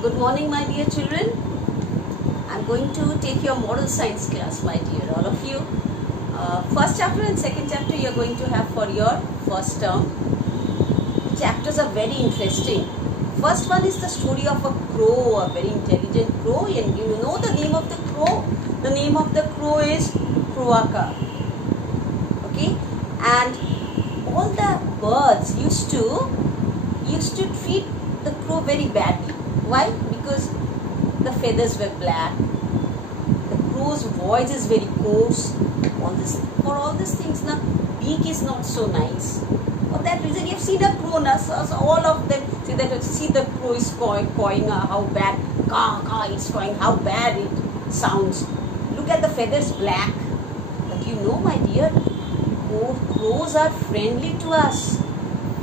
Good morning, my dear children. I'm going to take your moral science class, my dear, all of you. First chapter and second chapter you're going to have for your first term. Chapters are very interesting. First one is the story of a crow, a very intelligent crow, and you know the name of the crow? The name of the crow is Croaka. Okay, and all the birds used to treat the crow very badly. Why? Because the feathers were black, the crow's voice is very coarse, for all these things, na, beak is not so nice. For that reason, you have seen a crow, na, so all of them see the crow is cawing, how bad, it's cawing, how bad it sounds. Look at the feathers black. But you know, my dear, crows are friendly to us.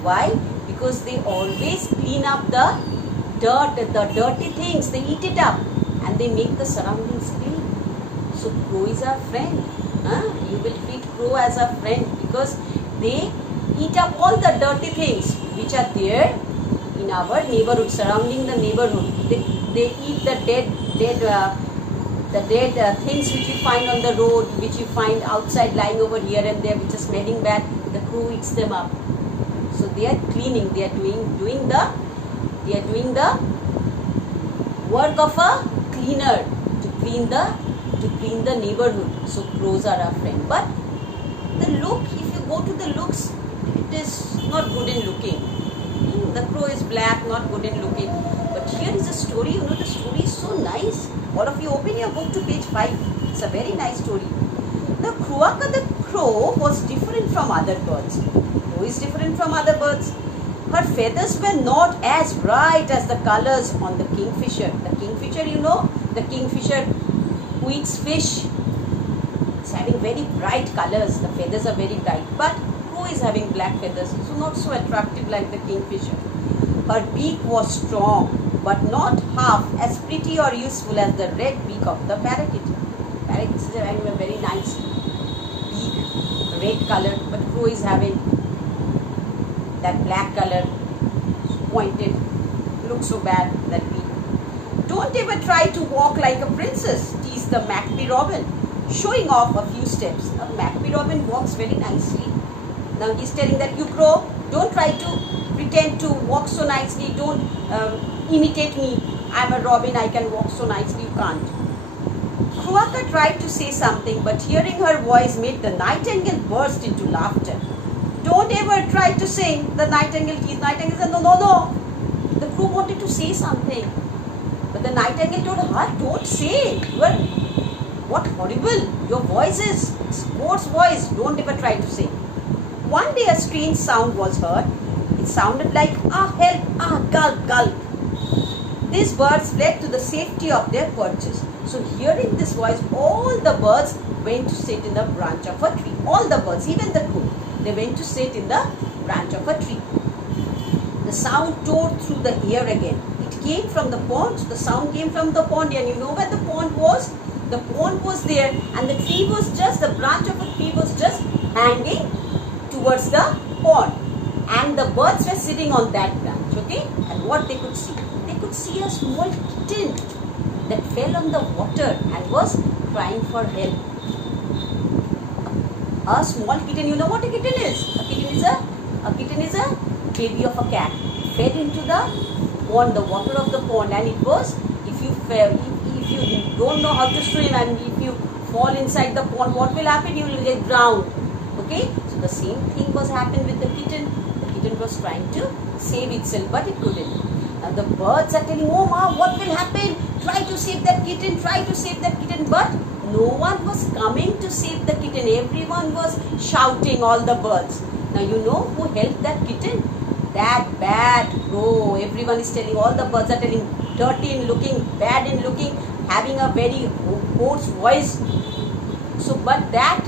Why? Because they always clean up the dirt, the dirty things, they eat it up and they make the surroundings clean. So crow is our friend. You will treat crow as a friend because they eat up all the dirty things which are there in our neighborhood, surrounding the neighborhood. They eat the dead things which you find on the road, which you find outside lying over here and there, which are smelling bad. The crow eats them up. So they are cleaning. They are doing the work of a cleaner to clean the neighborhood. So crows are our friend. But the look, if you go to the looks, it is not good in looking. The crow is black, not good in looking. But here is a story. You know, the story is so nice. All of you open your book to page 5. It's a very nice story. The Croaka the crow was different from other birds. Who is different from other birds? Her feathers were not as bright as the colors on the kingfisher. The kingfisher, you know, the kingfisher who eats fish. It's having very bright colors. The feathers are very bright. But crow is having black feathers, so not so attractive like the kingfisher. Her beak was strong, but not half as pretty or useful as the red beak of the parakeet. Parakeet is having a very nice beak, red color, but crow is having that black color, pointed, looks so bad, that beak. Don't ever try to walk like a princess, teased the Magpie Robin, showing off a few steps. A Magpie Robin walks very nicely. Now he's telling that, you crow, don't try to pretend to walk so nicely, don't imitate me. I'm a robin, I can walk so nicely, you can't. Croaka tried to say something, but hearing her voice made the nightingale burst into laughter. Don't ever try to sing, the nightingale teased. Nightingale said, no. The crow wanted to say something, but the nightingale told her, don't say. What horrible, your voice is sports voice, don't ever try to sing. One day a strange sound was heard. It sounded like, help, gulp, gulp. These birds fled to the safety of their perches. So hearing this voice, all the birds went to sit in the branch of a tree. All the birds, even the crow, they went to sit in the branch of a tree. The sound tore through the air again. It came from the pond. The sound came from the pond, and you know where the pond was? The pond was there, and the tree was just, the branch of a tree was just hanging towards the pond. And the birds were sitting on that branch, okay? And what they could see? They could see a small kitten that fell on the water and was crying for help. A small kitten, you know what a kitten is? A kitten is a baby of a cat. It fell into the pond, the water of the pond, and it was, if you don't know how to swim and if you fall inside the pond, what will happen? You will get drowned. Okay? So the same thing was happened with the kitten. The kitten was trying to save itself, but it couldn't. Now the birds are telling, oh ma, what will happen? Try to save that kitten, but no one was coming to save the kitten. Everyone was shouting, all the birds. Now you know who helped that kitten? That bad crow. Everyone is telling, all the birds are telling, dirty in looking, bad in looking, having a very hoarse voice. So, but that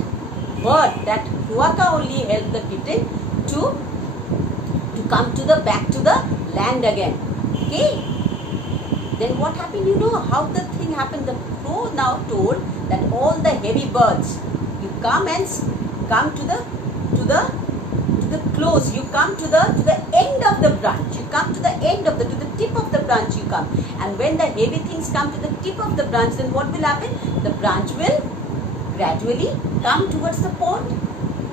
bird, that Croaka only helped the kitten to come to the back to the land again. Okay. Then what happened? You know how the thing happened. The crow now told that all the heavy birds, you come and come to the close. You come to the end of the branch. You come to the end of to the tip of the branch. You come. And when the heavy things come to the tip of the branch, then what will happen? The branch will gradually come towards the pond.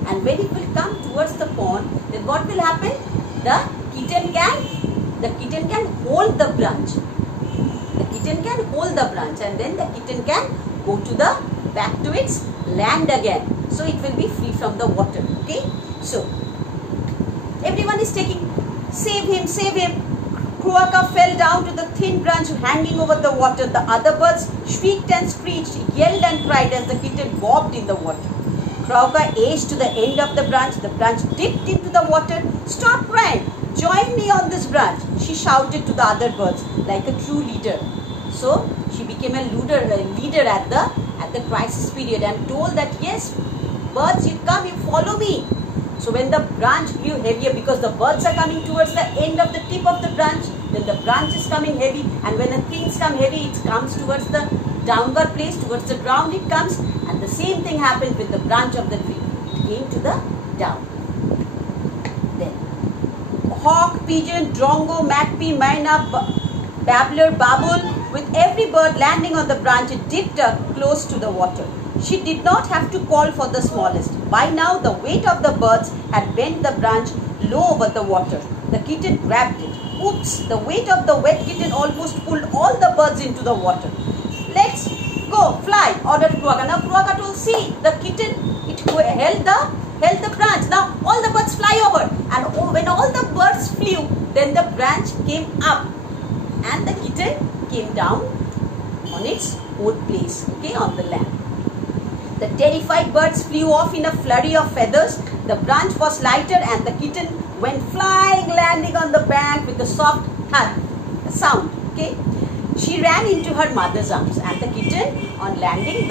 And when it will come towards the pond, then what will happen? The kitten can hold the branch. The kitten can hold the branch, and then the kitten can go to the back to its land again. So it will be free from the water. Okay. So everyone is taking, save him, save him. Kruaka fell down to the thin branch hanging over the water. The other birds shrieked and screeched, yelled and cried as the kitten bobbed in the water. Kruaka edged to the end of the branch. The branch dipped into the water. Stop crying. Join me on this branch, she shouted to the other birds like a true leader. So she became a leader at the crisis period and told that, yes, birds, you come, you follow me. So when the branch grew heavier, because the birds are coming towards the end of the tip of the branch, then the branch is coming heavy, and when the things come heavy, it comes towards the downward place, towards the ground it comes, and the same thing happened with the branch of the tree. It came to the down. Then hawk, pigeon, drongo, magpie, myna, babbler, babble, with every bird landing on the branch, it dipped close to the water. She did not have to call for the smallest. By now, the weight of the birds had bent the branch low over the water. The kitten grabbed it. Oops! The weight of the wet kitten almost pulled all the birds into the water. Let's go, fly, ordered Kruaka. Now Kruaka told, see, the kitten, it held the branch. Now all the birds fly over. And when all the birds flew, then the branch came up. And the kitten came down on its old place, okay, on the land. The terrified birds flew off in a flurry of feathers. The branch was lighter and the kitten went flying, landing on the bank with a soft thud sound. Okay, she ran into her mother's arms, and the kitten, on landing,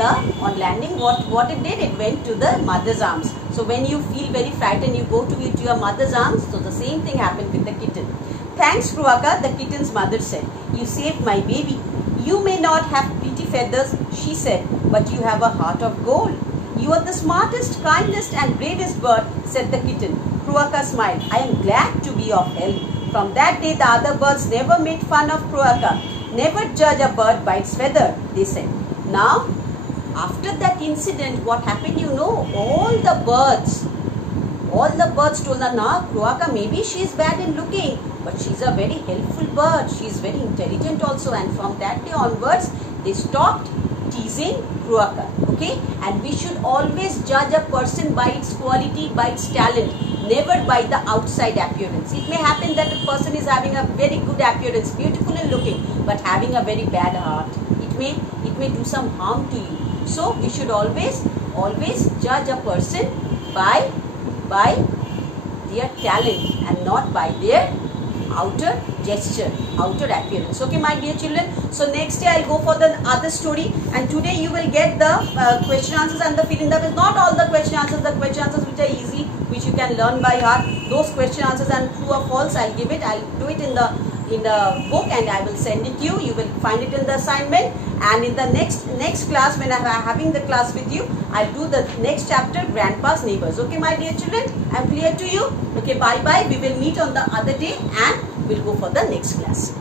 what it did, it went to the mother's arms. So when you feel very frightened, you go to your mother's arms. So the same thing happened with the kitten. Thanks, Kruaka, the kitten's mother said. You saved my baby. You may not have pretty feathers, she said, but you have a heart of gold. You are the smartest, kindest and bravest bird, said the kitten. Kruaka smiled. I am glad to be of help. From that day, the other birds never made fun of Kruaka. Never judge a bird by its feather, they said. Now, after that incident, what happened, you know, all the birds told her, now Kruaka, maybe she is bad in looking, but she is a very helpful bird. She is very intelligent also. And from that day onwards, they stopped teasing Kruaka. Okay? And we should always judge a person by its quality, by its talent, never by the outside appearance. It may happen that a person is having a very good appearance, beautiful in looking, but having a very bad heart. It may do some harm to you. So we should always judge a person by their talent and not by their outer gesture, outer appearance. Okay, my dear children. So next day I'll go for the other story, and today you will get the question answers and the fill in the blanks. Not all the question answers which are easy, which you can learn by heart. Those question answers and true or false, I'll give it. I'll do it in the book and I will send it to you. You will find it in the assignment, and in the next class, when I'm having the class with you, I'll do the next chapter, Grandpa's Neighbors. Okay, my dear children, I'm clear to you. Okay, bye bye. We will meet on the other day and we'll go for the next class.